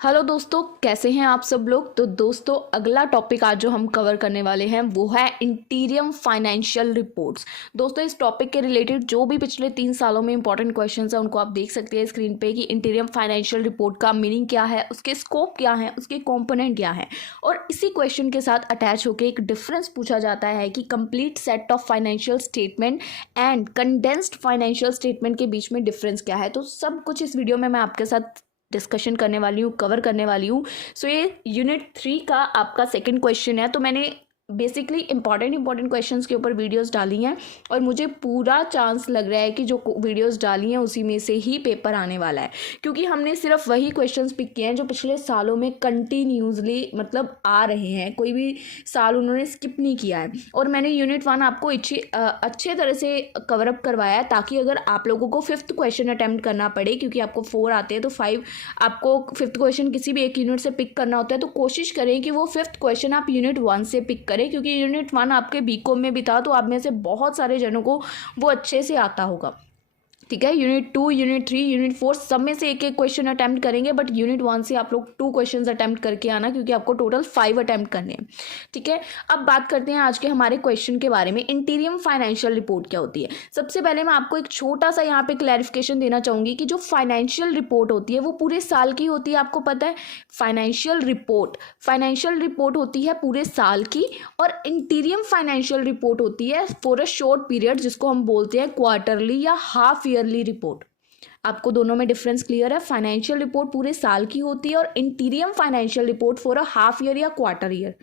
Hello दोस्तों, कैसे हैं आप सब लोग। तो दोस्तों, अगला टॉपिक आज जो हम कवर करने वाले हैं वो है इंटीरियम फाइनेंशियल रिपोर्ट्स। दोस्तों, इस टॉपिक के रिलेटेड जो भी पिछले 3 सालों में इंपॉर्टेंट क्वेश्चंस हैं उनको आप देख सकते हैं स्क्रीन पे कि इंटीरियम फाइनेंशियल रिपोर्ट का मीनिंग क्या है, उसके स्कोप क्या है, उसके कॉम्पोनेंट क्या है। और इसी क्वेश्चन के साथ अटैच होकर एक डिफरेंस पूछा जाता है कि complete set of financial statement and condensed financial statement के बीच में डिफरेंस क्या है। तो सब कुछ इस वीडियो में मैं आपके साथ डिस्कशन करने वाली हूँ, कवर करने वाली हूँ। सो ये यूनिट 3 का आपका सेकंड क्वेश्चन है। तो मैंने बेसिकली इंपॉर्टेंट क्वेश्चंस के ऊपर वीडियोस डाली हैं और मुझे पूरा चांस लग रहा है कि जो वीडियोस डाली हैं उसी में से ही पेपर आने वाला है, क्योंकि हमने सिर्फ वही क्वेश्चंस पिक किए हैं जो पिछले सालों में कंटिन्यूसली मतलब आ रहे हैं, कोई भी साल उन्होंने स्किप नहीं किया है। और मैंने यूनिट 1 आपको अच्छे तरह से कवर अप करवाया है ताकि अगर आप लोगों को 5th क्वेश्चन अटैम्प्ट करना पड़े, क्योंकि आपको 4 आते हैं तो 5 आपको 5th क्वेश्चन किसी भी एक यूनिट से पिक करना होता है, तो कोशिश करें कि वो 5th क्वेश्चन आप यूनिट 1 से पिक करें, क्योंकि यूनिट 1 आपके बीकॉम में भी था तो आप में से बहुत सारे जनों को वो अच्छे से आता होगा। ठीक है, यूनिट 2, यूनिट 3, यूनिट 4 सब में से एक एक क्वेश्चन अटैम्प्ट करेंगे, बट यूनिट 1 से आप लोग 2 क्वेश्चंस अटैम्प्ट करके आना, क्योंकि आपको टोटल 5 अटैम्प्ट करने हैं। ठीक है, अब बात करते हैं आज के हमारे क्वेश्चन के बारे में। इंटीरियम फाइनेंशियल रिपोर्ट क्या होती है। सबसे पहले मैं आपको एक छोटा सा यहाँ पे क्लैरिफिकेशन देना चाहूंगी कि जो फाइनेंशियल रिपोर्ट होती है वो पूरे साल की होती है। आपको पता है, फाइनेंशियल रिपोर्ट होती है पूरे साल की, और इंटीरियम फाइनेंशियल रिपोर्ट होती है फॉर अ शॉर्ट पीरियड, जिसको हम बोलते हैं क्वार्टरली या हाफ ईयरली रिपोर्ट। आपको दोनों में डिफरेंस क्लियर है। फाइनेंशियल रिपोर्ट पूरे साल की होती है और interim financial report for a half year या क्वार्टर ईयर।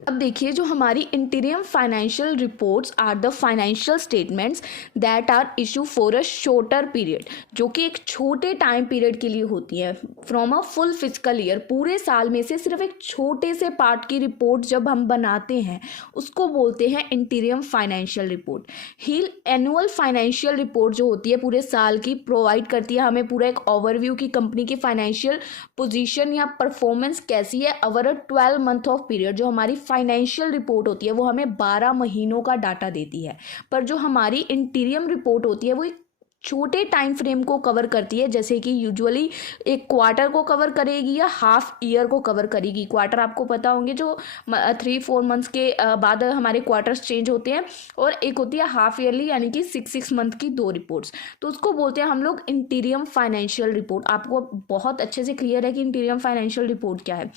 अब देखिए, जो हमारी interim financial reports are the financial statements that are issue for a shorter period, जो कि एक छोटे टाइम पीरियड के लिए होती है from a full physical year. पूरे साल में से सिर्फ एक छोटे से पार्ट की रिपोर्ट जब हम बनाते हैं उसको बोलते हैं इंटीरियम फाइनेंशियल रिपोर्ट। ही एनुअल फाइनेंशियल रिपोर्ट जो होती है पूरे साल की प्रोवाइड करती है हमें पूरा एक ओवरव्यू की कंपनी की फाइनेंशियल पोजीशन या परफॉर्मेंस कैसी है over a 12 month of period. जो हमारी फाइनेंशियल रिपोर्ट होती है वो हमें 12 महीनों का डाटा देती है, पर जो हमारी इंटीरियम रिपोर्ट होती है वो एक छोटे टाइम फ्रेम को कवर करती है, जैसे कि यूजुअली एक क्वार्टर को कवर करेगी या हाफ ईयर को कवर करेगी। क्वार्टर आपको पता होंगे, जो 3-4 मंथ्स के बाद हमारे क्वार्टर्स चेंज होते हैं, और एक होती है हाफ ईयरली यानी कि 6 मंथ की 2 रिपोर्ट्स। तो उसको बोलते हैं हम लोग इंटीरियम फाइनेंशियल रिपोर्ट। आपको बहुत अच्छे से क्लियर है कि इंटीरियम फाइनेंशियल रिपोर्ट क्या है।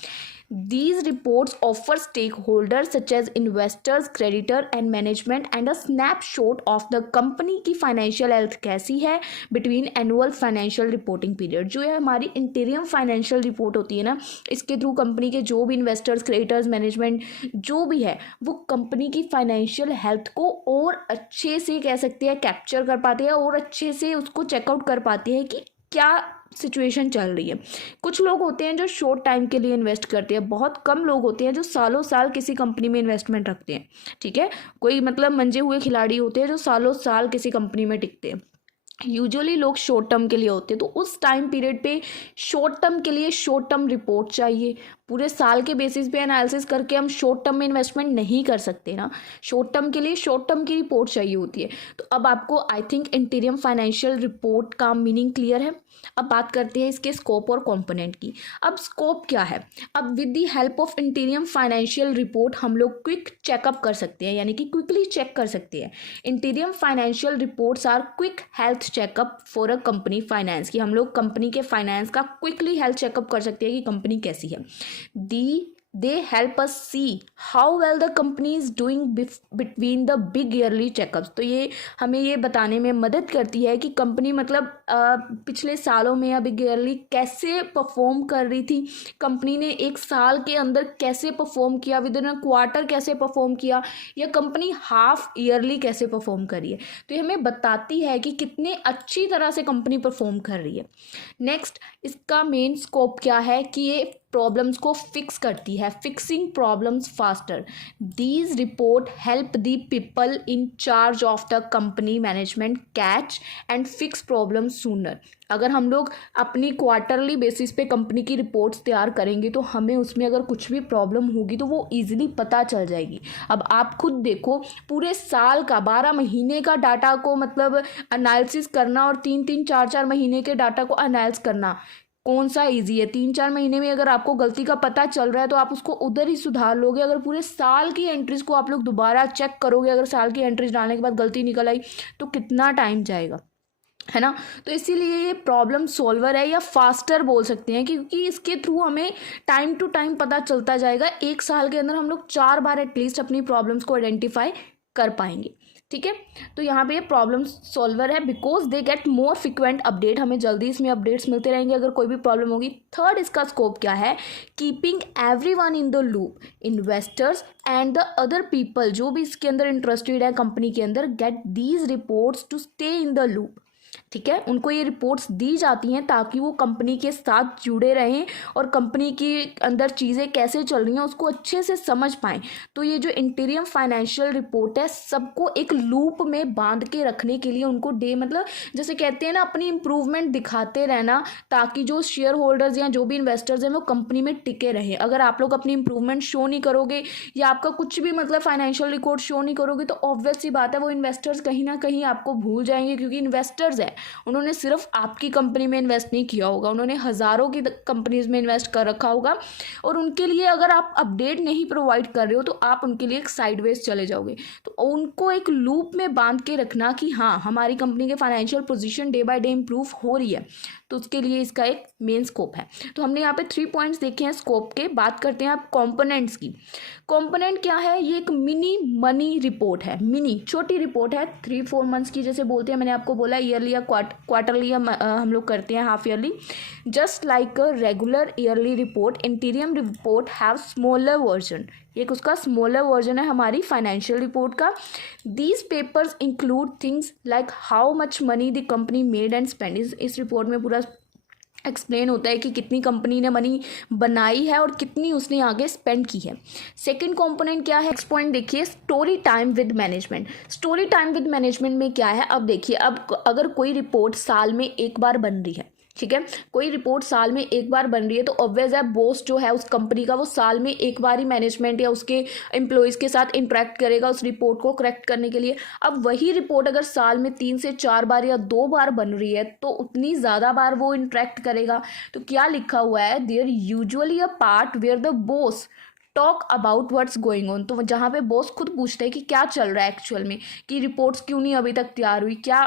These reports offer stakeholders such as investors, creditor and management and a snapshot of the company की financial health कैसी है between annual financial reporting period। जो है हमारी इंटीरियम फाइनेंशियल रिपोर्ट होती है ना, इसके थ्रू कंपनी के जो भी इन्वेस्टर्स, क्रेडिटर्स, मैनेजमेंट जो भी है वो कंपनी की फाइनेंशियल हेल्थ को और अच्छे से कह सकते हैं कैप्चर कर पाते हैं और अच्छे से उसको चेकआउट कर पाते हैं कि क्या सिचुएशन चल रही है। कुछ लोग होते हैं जो शॉर्ट टाइम के लिए इन्वेस्ट करते हैं, बहुत कम लोग होते हैं जो सालों साल किसी कंपनी में इन्वेस्टमेंट रखते हैं। ठीक है, कोई मतलब मंजे हुए खिलाड़ी होते हैं जो सालों साल किसी कंपनी में टिकते हैं। यूजुअली लोग शॉर्ट टर्म के लिए होते हैं, तो उस टाइम पीरियड पे शॉर्ट टर्म के लिए शॉर्ट टर्म रिपोर्ट चाहिए। पूरे साल के बेसिस पे एनालिसिस करके हम शॉर्ट टर्म में इन्वेस्टमेंट नहीं कर सकते ना, शॉर्ट टर्म के लिए शॉर्ट टर्म की रिपोर्ट चाहिए होती है। तो अब आपको आई थिंक इंटीरियम फाइनेंशियल रिपोर्ट का मीनिंग क्लियर है। अब बात करते हैं इसके स्कोप और कंपोनेंट की। अब स्कोप क्या है। अब with the help of इंटीरियम financial report हम लोग क्विक चेकअप कर सकते हैं, यानी कि क्विकली चेक कर सकते हैं। Interim financial reports are quick health checkup for a company finance, की हम लोग कंपनी के फाइनेंस का क्विकली हेल्थ चेकअप कर सकते हैं कि कंपनी कैसी है। They help us see how well the company is doing between the big yearly checkups। तो ये हमें ये बताने में मदद करती है कि कंपनी मतलब पिछले सालों में या बिग ईयरली कैसे परफॉर्म कर रही थी, कंपनी ने एक साल के अंदर कैसे परफॉर्म किया, विद इन अ क्वार्टर कैसे परफॉर्म किया, या कंपनी हाफ ईयरली कैसे परफॉर्म कर रही है। तो ये हमें बताती है कि कितने अच्छी तरह से कंपनी परफॉर्म कर रही है। नेक्स्ट, इसका मेन स्कोप क्या है कि ये प्रॉब्लम्स को फिक्स करती है, fixing problems faster. These report help the people in charge of the company management catch and fix problem sooner. अगर हम लोग अपनी क्वार्टरली बेसिस पे कंपनी की रिपोर्ट्स तैयार करेंगे तो हमें उसमें अगर कुछ भी प्रॉब्लम होगी तो वो इजीली पता चल जाएगी। अब आप खुद देखो, पूरे साल का 12 महीने का डाटा को मतलब एनालिसिस करना और 3-3, 4-4 महीने के डाटा को एनालिसिस करना, कौन सा इजी है। 3-4 महीने में अगर आपको गलती का पता चल रहा है तो आप उसको उधर ही सुधार लोगे। अगर पूरे साल की एंट्रीज को आप लोग दोबारा चेक करोगे, अगर साल की एंट्रीज डालने के बाद गलती निकल आई तो कितना टाइम जाएगा, है ना। तो इसीलिए ये प्रॉब्लम सॉल्वर है, या फास्टर बोल सकते हैं, क्योंकि इसके थ्रू हमें टाइम टू टाइम पता चलता जाएगा। 1 साल के अंदर हम लोग 4 बार एटलीस्ट अपनी प्रॉब्लम्स को आइडेंटिफाई कर पाएंगे, ठीक है। तो यहाँ पे ये प्रॉब्लम सॉल्वर है because they get more frequent update, हमें जल्दी इसमें अपडेट्स मिलते रहेंगे अगर कोई भी प्रॉब्लम होगी। थर्ड इसका स्कोप क्या है, keeping everyone in the loop, investors and the other people जो भी इसके अंदर इंटरेस्टेड है कंपनी के अंदर, get these reports to stay in the loop, ठीक है। उनको ये रिपोर्ट्स दी जाती हैं ताकि वो कंपनी के साथ जुड़े रहें और कंपनी के अंदर चीज़ें कैसे चल रही हैं उसको अच्छे से समझ पाएँ। तो ये जो इंटीरियम फाइनेंशियल रिपोर्ट है सबको एक लूप में बांध के रखने के लिए उनको मतलब जैसे कहते हैं ना, अपनी इम्प्रूवमेंट दिखाते रहना, ताकि जो शेयर होल्डर्स या जो भी इन्वेस्टर्स हैं वो कंपनी में टिके रहें। अगर आप लोग अपनी इम्प्रूवमेंट शो नहीं करोगे या आपका कुछ भी फाइनेंशियल रिकॉर्ड शो नहीं करोगे तो ऑब्वियस सी बात है वो इन्वेस्टर्स कहीं ना कहीं आपको भूल जाएंगे, क्योंकि इन्वेस्टर्स है, उन्होंने सिर्फ आपकी कंपनी में इन्वेस्ट नहीं किया होगा, उन्होंने हज़ारों की कंपनीज में इन्वेस्ट कर रखा होगा। और उनके लिए अगर आप अपडेट नहीं प्रोवाइड कर रहे हो तो आप उनके लिए एक साइडवेज चले जाओगे। तो उनको एक लूप में बांध के रखना कि हाँ हमारी कंपनी के financial position day by day improve हो रही है, तो उसके लिए इसका एक मेन स्कोप है। तो हमने यहाँ पे 3 पॉइंट्स देखे हैं स्कोप के। बात करते हैं आप कंपोनेंट्स की। कंपोनेंट क्या है, ये एक मिनी मनी रिपोर्ट है, मिनी छोटी रिपोर्ट है, 3-4 मंथ्स की जैसे बोलते हैं, मैंने आपको बोला ईयरली या क्वार्टरली हम लोग करते हैं, half yearly. Just like a regular yearly report, इंटीरियम report have smaller version, एक उसका स्मॉलर वर्जन है हमारी फाइनेंशियल रिपोर्ट का। These papers include things like how much money the company made and spend. इस रिपोर्ट में पूरा एक्सप्लेन होता है कि कितनी कंपनी ने मनी बनाई है और कितनी उसने आगे स्पेंड की है। सेकंड कंपोनेंट क्या है, नेक्स्ट पॉइंट देखिए, story time with management. Story time with management में क्या है, अब देखिए, अब अगर कोई रिपोर्ट साल में एक बार बन रही है, ठीक है, कोई रिपोर्ट साल में एक बार बन रही है तो ऑब्वियस है बॉस जो है उस कंपनी का वो साल में एक बार ही मैनेजमेंट या उसके एम्प्लॉयज़ के साथ इंटरेक्ट करेगा उस रिपोर्ट को करेक्ट करने के लिए। अब वही रिपोर्ट अगर साल में 3 से 4 बार या 2 बार बन रही है तो उतनी ज़्यादा बार वो इंटरेक्ट करेगा। तो क्या लिखा हुआ है, there usually a part where the boss talk about what's going on. तो जहाँ पे बॉस खुद पूछते हैं कि क्या चल रहा है एक्चुअल में, कि रिपोर्ट्स क्यों नहीं अभी तक तैयार हुई, क्या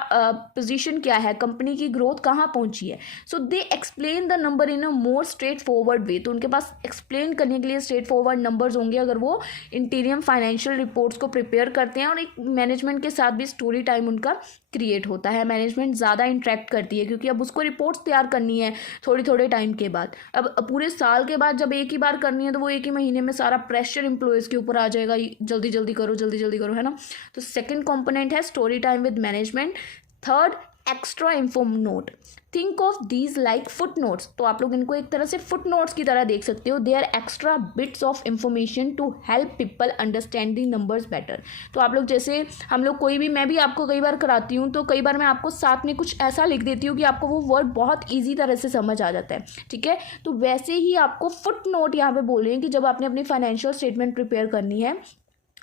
पोजीशन क्या है, कंपनी की ग्रोथ कहाँ पहुँची है। So they explain the number in a more straightforward way. तो उनके पास एक्सप्लेन करने के लिए स्ट्रेट फॉरवर्ड नंबर्स होंगे अगर वो इंटीरियम फाइनेंशियल रिपोर्ट्स को प्रिपेयर करते हैं। और एक मैनेजमेंट के साथ भी स्टोरी टाइम उनका क्रिएट होता है, मैनेजमेंट ज़्यादा इंटरेक्ट करती है क्योंकि अब उसको रिपोर्ट्स तैयार करनी है थोड़ी थोड़े टाइम के बाद। अब पूरे साल के बाद जब एक ही बार करनी है तो वो एक ही महीने में सारा प्रेशर एम्प्लॉयज़ के ऊपर आ जाएगा, जल्दी जल्दी करो जल्दी जल्दी करो, है ना। तो सेकंड कंपोनेंट है story time with management. Third, extra inform note. Think of these like foot notes. तो आप लोग इनको एक तरह से फुट नोट्स की तरह देख सकते हो। They are extra bits of information to help people understand the numbers better. तो आप लोग जैसे हम लोग कोई भी, मैं भी आपको कई बार कराती हूँ तो कई बार मैं आपको साथ में कुछ ऐसा लिख देती हूँ कि आपको वो वर्ड बहुत ईजी तरह से समझ आ जाता है, ठीक है। तो वैसे ही आपको फुट नोट यहाँ पे बोल रहे हैं कि जब आपने अपनी फाइनेंशियल स्टेटमेंट प्रिपेयर करनी है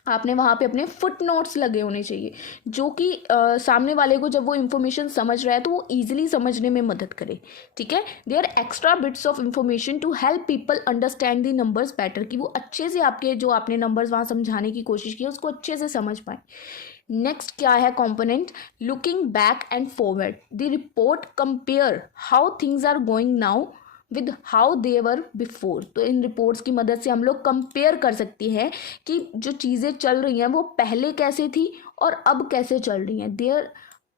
आपने वहाँ पे अपने फुट नोट्स लगे होने चाहिए, जो कि सामने वाले को जब वो इन्फॉर्मेशन समझ रहा है तो वो ईजिली समझने में मदद करे, ठीक है। They are extra bits of information to help people understand the numbers better, कि वो अच्छे से आपके जो आपने नंबर्स वहाँ समझाने की कोशिश की है उसको अच्छे से समझ पाए। नेक्स्ट क्या है component, looking back and forward. The report compare how things are going now with how they were before. तो इन रिपोर्ट्स की मदद से हम लोग कंपेयर कर सकते हैं कि जो चीज़ें चल रही हैं वो पहले कैसे थी और अब कैसे चल रही हैं। There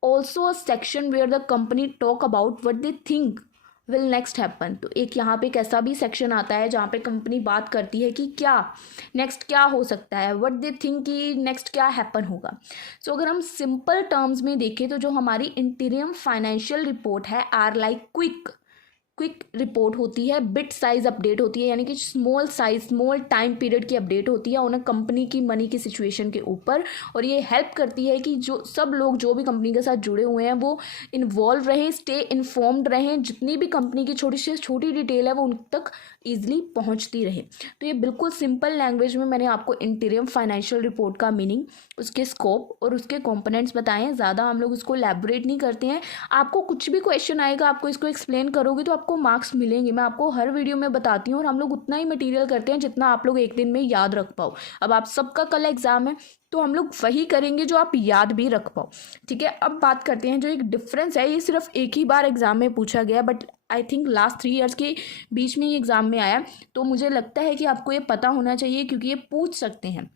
also a section where the company talk about what they think will next happen. तो एक यहाँ पे कैसा भी सेक्शन आता है जहाँ पे कंपनी बात करती है कि क्या नेक्स्ट क्या हो सकता है, व्हाट दे थिंक कि नेक्स्ट क्या हैपन होगा। सो अगर हम सिंपल टर्म्स में देखें तो जो हमारी इंटीरियम फाइनेंशियल रिपोर्ट है आर लाइक क्विक रिपोर्ट होती है, बिट साइज अपडेट होती है, यानी कि small size small time period की अपडेट होती है उन्हें कंपनी की मनी की सिचुएशन के ऊपर। और ये हेल्प करती है कि जो सब लोग जो भी कंपनी के साथ जुड़े हुए हैं वो इन्वॉल्व रहें, स्टे इन्फॉर्म्ड रहें, जितनी भी कंपनी की छोटी से छोटी डिटेल है वो उन तक ईजिली पहुंचती रहे। तो ये बिल्कुल सिंपल लैंग्वेज में मैंने आपको इंटीरियम फाइनेंशियल रिपोर्ट का मीनिंग, उसके स्कोप और उसके कंपोनेंट्स बताएं। ज़्यादा हम लोग इसको एलैबोरेट नहीं करते हैं। आपको कुछ भी क्वेश्चन आएगा, आपको इसको एक्सप्लेन करोगे तो आप आपको मार्क्स मिलेंगे, मैं आपको हर वीडियो में बताती हूँ, और हम लोग उतना ही मटेरियल करते हैं जितना आप लोग एक दिन में याद रख पाओ। अब आप सबका कल एग्जाम है तो हम लोग वही करेंगे जो आप याद भी रख पाओ, ठीक है। अब बात करते हैं जो एक डिफरेंस है, ये सिर्फ एक ही बार एग्जाम में पूछा गया, but I think last 3 years के बीच में ही एग्जाम में आया, तो मुझे लगता है कि आपको ये पता होना चाहिए क्योंकि ये पूछ सकते हैं,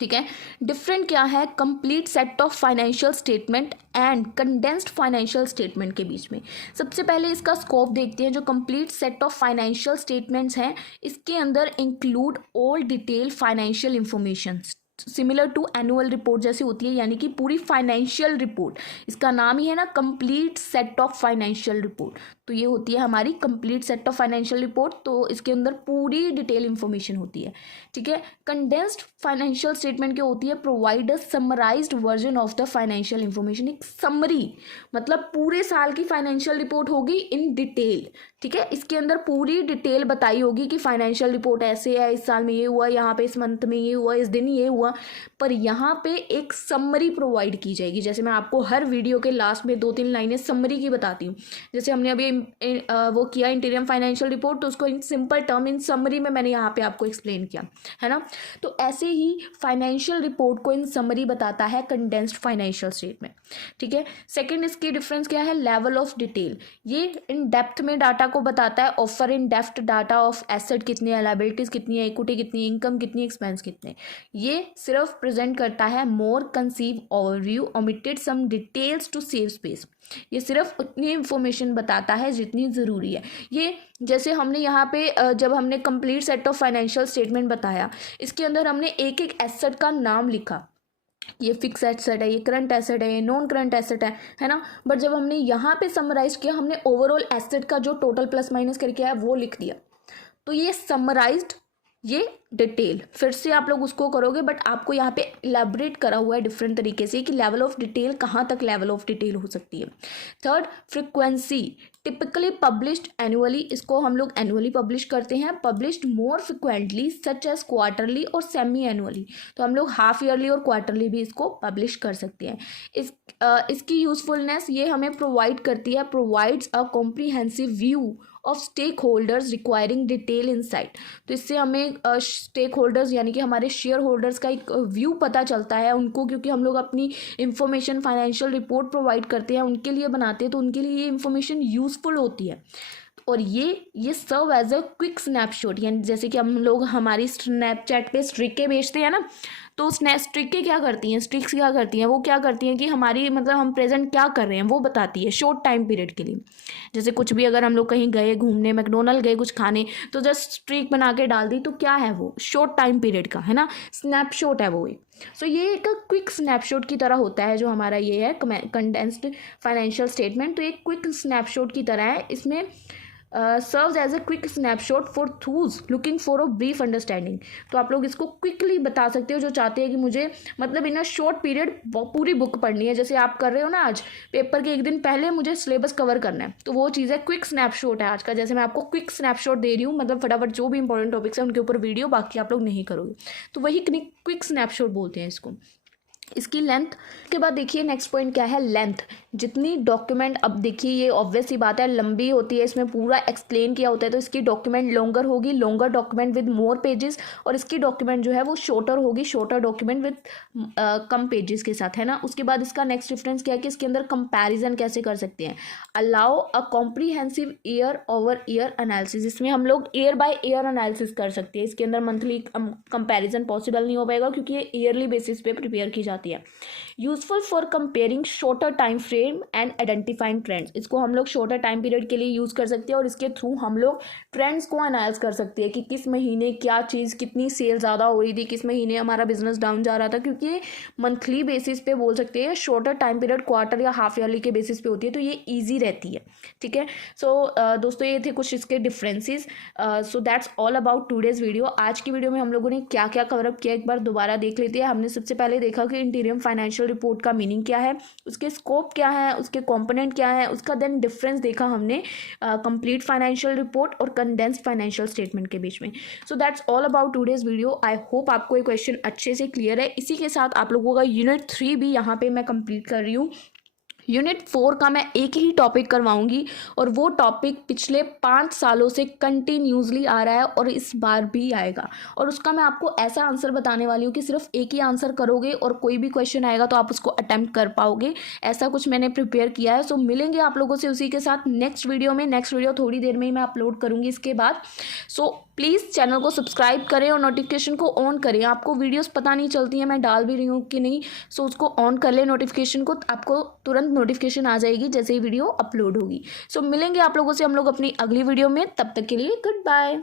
ठीक है। डिफरेंट क्या है complete set of financial statement and condensed financial statement के बीच में। सबसे पहले इसका स्कोप देखते हैं। जो complete set of financial statements हैं, इसके अंदर include all detail financial information similar to annual report जैसी होती है, यानी कि पूरी फाइनेंशियल रिपोर्ट, इसका नाम ही है ना complete set of financial report, तो ये होती है हमारी complete set of financial report, तो इसके अंदर पूरी डिटेल इंफॉर्मेशन होती है, ठीक है। कंडेंस्ड फाइनेंशियल स्टेटमेंट क्या होती है, provide a summarised version of the financial information, एक समरी, मतलब पूरे साल की फाइनेंशियल रिपोर्ट होगी इन डिटेल, ठीक है। इसके अंदर पूरी डिटेल बताई होगी कि फाइनेंशियल रिपोर्ट ऐसे है, इस साल में ये हुआ, यहाँ पे इस मंथ में ये हुआ, इस दिन ये हुआ, पर यहाँ पे एक समरी प्रोवाइड की जाएगी। जैसे मैं आपको हर वीडियो के लास्ट में 2-3 लाइनें समरी की बताती हूँ, जैसे हमने अभी वो किया इंटीरियम फाइनेंशियल रिपोर्ट, तो उसको in simple term in summary में मैंने यहाँ पे आपको एक्सप्लेन किया है ना। तो ऐसे ही फाइनेंशियल रिपोर्ट को इन समरी बताता है कंडेंस्ड फाइनेंशियल स्टेटमेंट, ठीक है। सेकंड इसकी डिफरेंस क्या है, लेवल ऑफ डिटेल, ये इन डेप्थ में डाटा को बताता है। Offer in depth data of asset कितनी है, लायबिलिटीज कितनी है, इक्विटी कितनी है, इनकम कितनी, एक्सपेंस कितने, ये सिर्फ प्रेजेंट करता है more concise overview, omitted some details to save space, ये सिर्फ उतनी इंफॉर्मेशन बताता है जितनी ज़रूरी है। ये जैसे हमने यहाँ पे जब हमने complete set of financial statement बताया, इसके अंदर हमने एक एक एसेट का नाम लिखा, ये फिक्स एसेट है, ये करंट एसेट है, ये नॉन करंट एसेट है ना। बट जब हमने यहाँ पे समराइज किया, हमने ओवरऑल एसेट का जो टोटल प्लस माइनस करके आया वो लिख दिया, तो ये समराइज्ड, ये डिटेल, फिर से आप लोग उसको करोगे, बट आपको यहाँ पे इलेबरेट करा हुआ है डिफरेंट तरीके से कि लेवल ऑफ डिटेल कहाँ तक लेवल ऑफ डिटेल हो सकती है। Third, frequency, typically published annually, इसको हम लोग एनुअली पब्लिश करते हैं, published more frequently such as quarterly और सेमी एनुअली, तो हम लोग हाफ ईयरली और क्वार्टरली भी इसको पब्लिश कर सकते हैं। इसकी यूजफुलनेस ये हमें प्रोवाइड करती है, provides a comprehensive view of stake holders requiring detail insight, तो इससे हमें स्टेक होल्डर्स यानी कि हमारे शेयर होल्डर्स का एक व्यू पता चलता है उनको, क्योंकि हम लोग अपनी इंफॉर्मेशन फाइनेंशियल रिपोर्ट प्रोवाइड करते हैं, उनके लिए बनाते हैं, तो उनके लिए ये इंफॉर्मेशन यूजफुल होती है। और ये serve as a quick snapshot, यानी जैसे कि हम लोग हमारी स्नैपचैट पे स्ट्रिकें बेचते हैं ना, तो स्ट्रिकें क्या करती हैं, स्ट्रिक्स क्या करती हैं, वो क्या करती हैं कि हमारी मतलब हम प्रेजेंट क्या कर रहे हैं वो बताती है शॉर्ट टाइम पीरियड के लिए। जैसे कुछ भी अगर हम लोग कहीं गए घूमने, मैकडोनल्ड गए कुछ खाने, तो जस्ट स्ट्रिक बना के डाल दी, तो क्या है वो शॉर्ट टाइम पीरियड का है ना, स्नैपशॉट है वो एक। सो ये एक क्विक स्नैपशॉट की तरह होता है जो हमारा ये है कंडेंस्ड फाइनेंशियल स्टेटमेंट, तो एक क्विक स्नैपशॉट की तरह है। इसमें serves as a quick snapshot for those looking for a brief understanding, तो आप लोग इसको क्विकली बता सकते हो जो चाहते हैं कि मुझे मतलब इन अ शॉर्ट पीरियड पूरी बुक पढ़नी है, जैसे आप कर रहे हो ना, आज पेपर के एक दिन पहले मुझे सिलेबस कवर करना है, तो वो चीज़ है क्विक स्नैपशॉट है आज का। जैसे मैं आपको क्विक स्नैपशॉट दे रही हूँ, मतलब फटाफट जो भी इंपॉर्टेंट टॉपिक्स हैं उनके ऊपर वीडियो, बाकी आप लोग नहीं करोगे, तो वही क्विक स्नैपशॉट बोलते हैं इसको। इसकी लेंथ के बाद देखिए नेक्स्ट पॉइंट क्या है, लेंथ, जितनी डॉक्यूमेंट, अब देखिए ये ऑब्वियस सी बात है, लंबी होती है, इसमें पूरा एक्सप्लेन किया होता है, तो इसकी डॉक्यूमेंट लॉन्गर होगी, longer document with more pages, और इसकी डॉक्यूमेंट जो है वो शॉर्टर होगी, shorter document with come pages के साथ, है ना। उसके बाद इसका नेक्स्ट डिफरेंस क्या है कि इसके अंदर कंपैरिजन कैसे कर सकते हैं, allow a comprehensive year over year analysis, इसमें हम लोग ईयर बाय ईयर एनालिसिस कर सकते हैं, इसके अंदर मंथली कंपैरिजन पॉसिबल नहीं हो पाएगा क्योंकि ये ईयरली बेसिस पे प्रिपेयर की जाती है। Useful for comparing shorter time frame and identifying trends, इसको हम लोग शॉर्टर टाइम पीरियड के लिए यूज कर सकते हैं और इसके थ्रू हम लोग ट्रेंड्स को एनालाइज कर सकते हैं कि किस महीने क्या चीज़, कितनी सेल ज़्यादा हो रही थी, किस महीने हमारा बिजनेस डाउन जा रहा था, क्योंकि ये मंथली बेसिस पे बोल सकते हैं, शॉर्टर टाइम पीरियड क्वार्टर या हाफ ईयरली के बेसिस पे होती है, तो ये ईजी रहती है, ठीक है। सो दोस्तों ये थे कुछ इसके differences. So that's all about today's video. आज की वीडियो में हम लोगों ने क्या क्या कवरअप किया एक बार दोबारा देख लेते हैं। हमने सबसे पहले देखा कि इंटीरियम फाइनेंशियल रिपोर्ट का मीनिंग क्या है, उसके स्कोप क्या है, उसके कंपोनेंट क्या है, उसका देन डिफरेंस देखा हमने कंप्लीट फाइनेंशियल रिपोर्ट और कंडेंस्ड फाइनेंशियल स्टेटमेंट के बीच में। So that's all about today's video. I hope आपको ये क्वेश्चन अच्छे से क्लियर है। इसी के साथ आप लोगों का यूनिट 3 भी यहाँ पे मैं कंप्लीट कर रही हूँ। यूनिट 4 का मैं एक ही टॉपिक करवाऊंगी और वो टॉपिक पिछले 5 सालों से कंटिन्यूसली आ रहा है और इस बार भी आएगा। और उसका मैं आपको ऐसा आंसर बताने वाली हूँ कि सिर्फ एक ही आंसर करोगे और कोई भी क्वेश्चन आएगा तो आप उसको अटेम्प्ट कर पाओगे। ऐसा कुछ मैंने प्रिपेयर किया है। सो मिलेंगे आप लोगों से उसी के साथ नेक्स्ट वीडियो में। नेक्स्ट वीडियो थोड़ी देर में ही मैं अपलोड करूँगी इसके बाद। सो प्लीज़ चैनल को सब्सक्राइब करें और नोटिफिकेशन को ऑन करें। आपको वीडियोस पता नहीं चलती है मैं डाल भी रही हूँ कि नहीं, सो उसको ऑन कर लें नोटिफिकेशन को, आपको तुरंत नोटिफिकेशन आ जाएगी जैसे ही वीडियो अपलोड होगी। सो मिलेंगे आप लोगों से हम लोग अपनी अगली वीडियो में। तब तक के लिए गुड बाय।